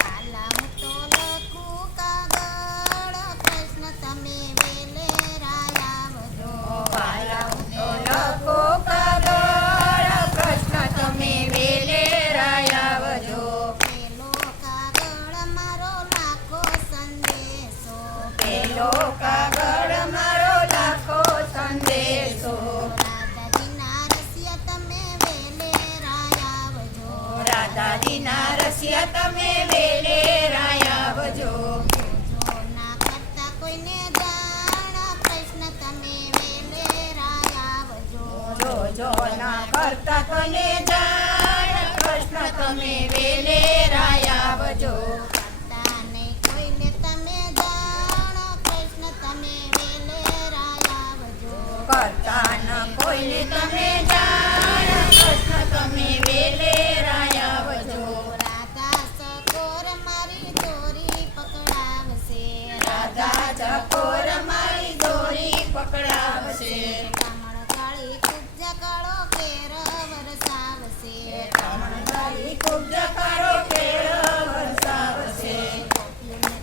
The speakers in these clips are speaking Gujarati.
કાલા હું તો લખું કાગળ, કૃષ્ણ તમે વેલેરા આવજો. કાલા હું તો લખું કાગળ, કૃષ્ણ તમે વેલેરા આવજો. પેલો કાગળ મારો લાખો સંદેશો, પેલો કાગળ મારો લાખો સંદેશો. રાધાજીના રસિયા તમે વેલેરા આવજો. રાધાજીના રસિયા તમે વેલેરા આવજો. જો ના કરતા કોઈને જાણ, કૃષ્ણ તમે વેલેરા આવજો. જો ના કરતા તને જાણ, કૃષ્ણ તમે વેલેરા આવજો. કરતા નહીં કોઈને તમે જાણ, કૃષ્ણ તમે વેલેરા આવજો. કરતા ન કોઈને તમે જાણ, કૃષ્ણ તમે વેલેરા આવજો. રાધા સકોર મારી દોરી પકડાવશે, રાધા ચકોર મારી દોરી પકડાવશે. કમળ ગાળી કુબ્જા કાળો કેર વરસાવશે. કમળ ગાળી કુબ્જ કાળો કેળ વરસાવશે.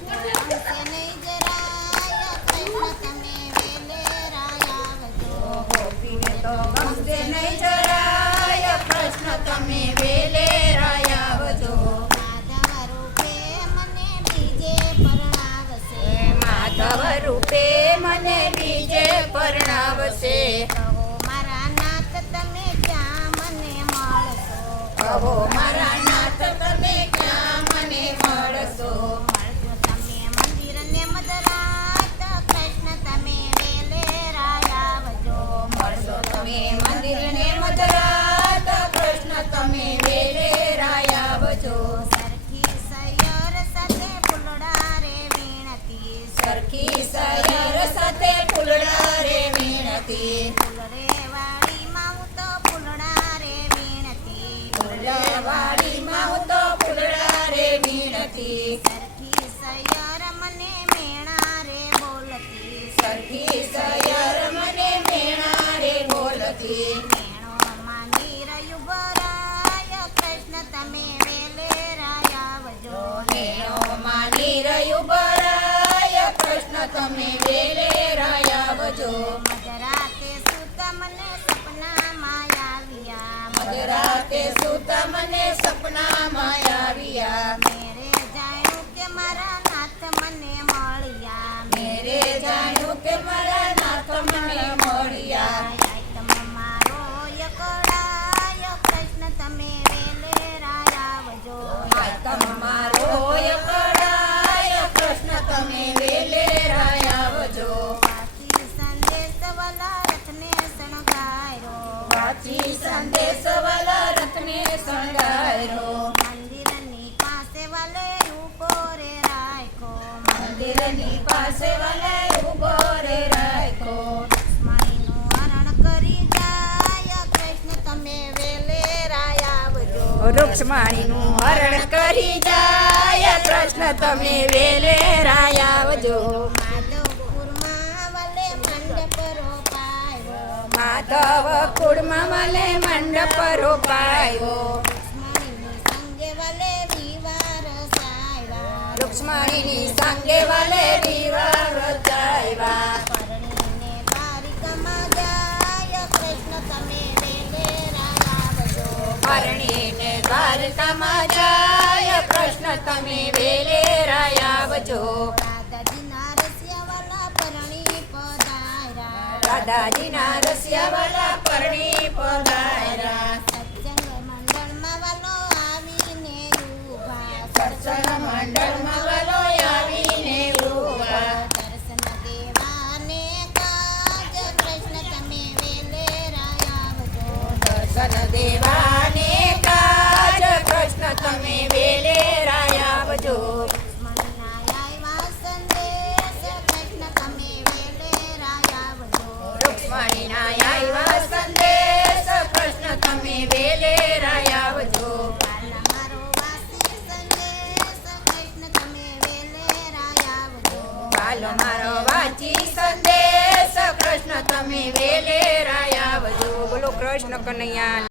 ગમશે નહીં જરાય, કૃષ્ણ તમે વેલેરા આવજો. ગોપીને તો ગમશે નહીં જરાય, કૃષ્ણ તમે વેલેરા આવજો. માધવ રૂપે મને બીજે પરણાવશે. માધવ રૂપે મને બીજે પરણાવશે. કહો મારા નાથ તમે ક્યાં મને મળશો. કહો મારા નાથ તમે ક્યાં મને મળશો. મળજો તમે મંદિર ને મધરાત, કૃષ્ણ તમે વેલેરા આવજો. મળશો તમે મંદિરને મધરાત, કૃષ્ણ તમે વેલેરા આવજો. સરખી સૈયર સાથે ફૂલડા રે વીણતી, સરખી સયર સાથે ફૂલડા રે વીણતી. ફૂલ રે વાડીમાં હું તો ફૂલડા રે વીણતી. ફૂલવાડીમાં હું તો ફૂલડા રે વીણતી. સરખી સૈયર મને મેણા રે બોલતી. સરખી સયર મને મેણા રે બોલતી. મેણો માંડી રહ્યું ભરાય, કૃષ્ણ તમે વેલેરા આવજો. મેણો માની રહ્યું ભરાય, કૃષ્ણ તમે વેલેરા આવજો. મધરાતે સૂતા મને સપનામાં આવ્યા. મધરાતે સૂતા મને સપનામાં આવ્યા. મેરે જાણ્યું કે મારા નાથ મને મળ્યા. મેરે જાણ્યું કે મારા નાથ મને મળ્યા. આઈટમ મારો યકડાય, કૃષ્ણ તમે વેલેરા આવજો. આતમ મારો યકડાય, કૃષ્ણ તમે વેલેરા આવજો. વાંચી સંદેશ વાલા રથને શણગાર્યો. વાંચી સંદેશ વાલા રથને શણગાર્યો. મંદિરની પાસે વાલે ઊભો રે રાખ્યો. મંદિરની પાસે વાલે ઊભો રે રાખ્યો. લક્ષ્મણીનું હરણ કરી જાય, કૃષ્ણ તમે વેલેરા આવજો. રૂક્ષ્મણીનું હરણ કરી જાય, કૃષ્ણ તમે વેલેરા આવજો. માધવપુરમાં વાલે મંડપ રોપાયો. માધવ કુળમાં મલે મંડપ રોપાયો. લક્ષ્મણીની સંગે વાલે વિવાર સાયવા. રૂક્ષ્મણીની સંગે વાલે વિવાહ રચાવ્યા. પરણીને દ્વારિકામાં જાય, કૃષ્ણ તમે વેલેરા આવજો. પરણીને દ્વારકામાં જાય, કૃષ્ણ તમે વેલેરા આવજો. રાધાજીના રસિયા વાલા પરણી પધાર્યા. રાધાજીના રસિયા વાલા પરણી પધાર્યા. સત્સંગ મંડળમાં વાલો આવીને ઊભા. સત્સંગ મંડળમાં વાલો આવીને ઊભા. દર્શન દેવાને કાજ, કૃષ્ણ તમે વેલેરા આવજો. દર્શન દેવાને કાજ, કૃષ્ણ તમે વેલેરા આવજો. લક્ષ્મણના આવ્યા સંદેશ, કૃષ્ણ તમે વેલેરા આવજો. રૂક્ષ્મણીના આવ્યા સંદેશ, કૃષ્ણ તમે વેલેરા આવજો. કાલા મારો વાસી સંદેશ, કૃષ્ણ તમે વેલેરા આવજો. કાલો મારો વાંચી સંદેશ, કૃષ્ણ તમે વેલેરા આવજો. બોલો કૃષ્ણ કનૈયા.